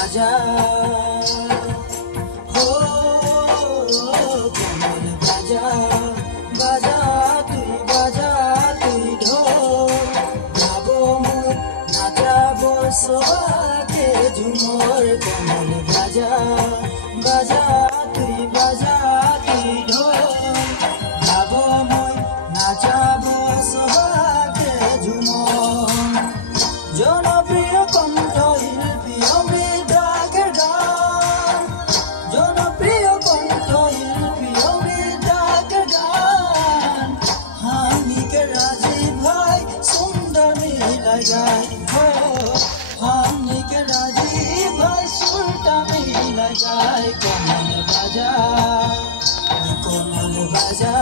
बाजा हो कमल बाजा बाजा तुई ढोल गाबो मोर नाचाबो सोहागे झुमर कमल बाजा बाजा तुई ढोल गाबो मोर नाचाबो सोहागे झुमर জনপ্রিয় কণ্ঠশিল্পী অমৃতাকে গান জনপ্রিয় কণ্ঠশিল্পী অমৃতাকে গান হানিকে রাজীব ভাই সুন্দর মিলা যায় হানিকে রাজীব ভাই সুরটা মিলা যায় কমল বাজা